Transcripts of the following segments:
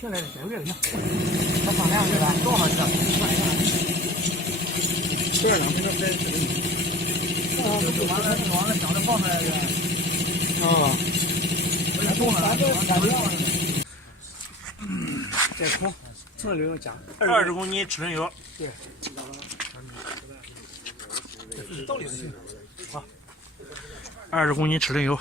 行来，这个行。他放凉去吧？多少钱？多少两？没说这就完了，往那箱子放出来的。啊。我冻了。再空，从这里头加20公斤齿轮油。对。道理就行。好。20公斤齿轮油。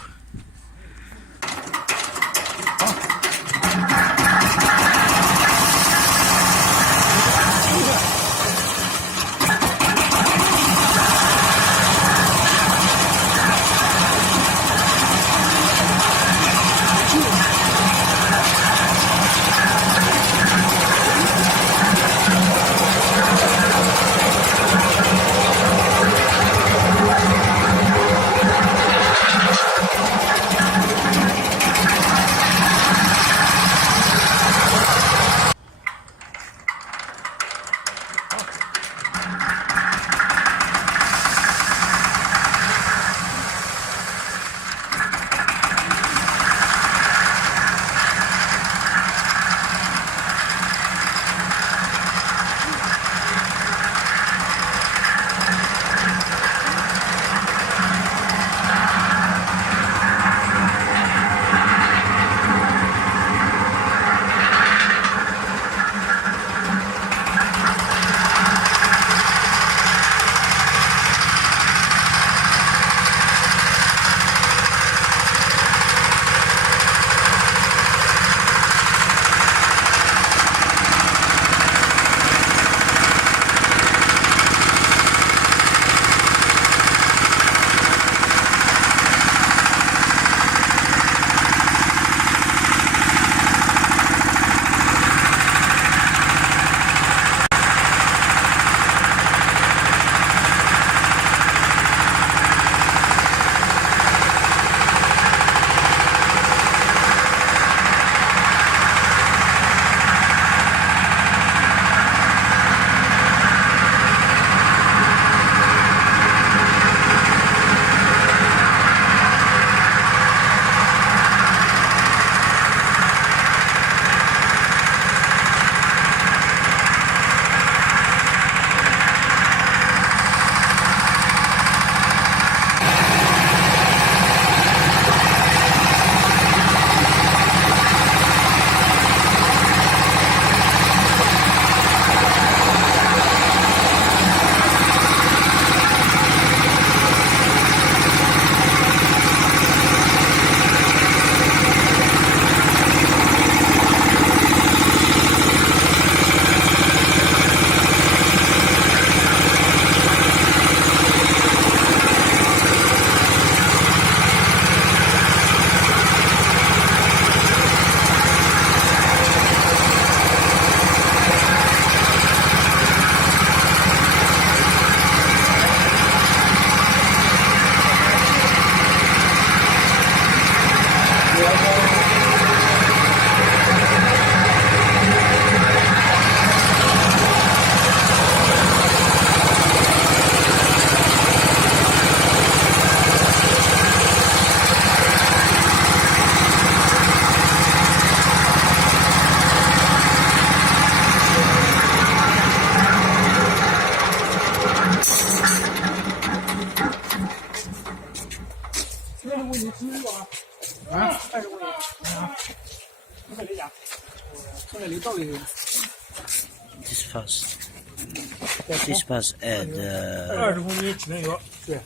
This bus add 20公斤齿轮油。对。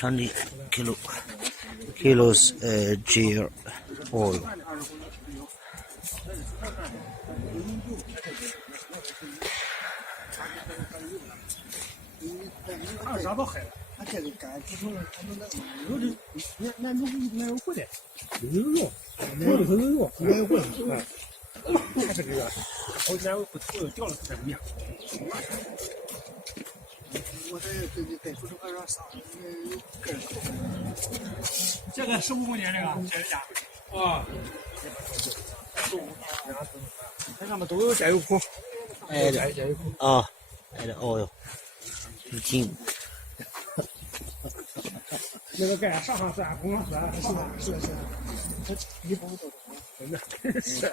20 kilos gear oil. 看啥都黑了，他这个干不成了，他们那有的，那有回来，有用，有用，有回来，还是这个，好几天我不投掉了这个面。我这在出租车上上，有个人这个15公斤这个这是家啊，它上面都有加油口，哎，加油口啊，add oil. 15. 那个盖上算，工上算，是吧？是，它一步都懂。真的是。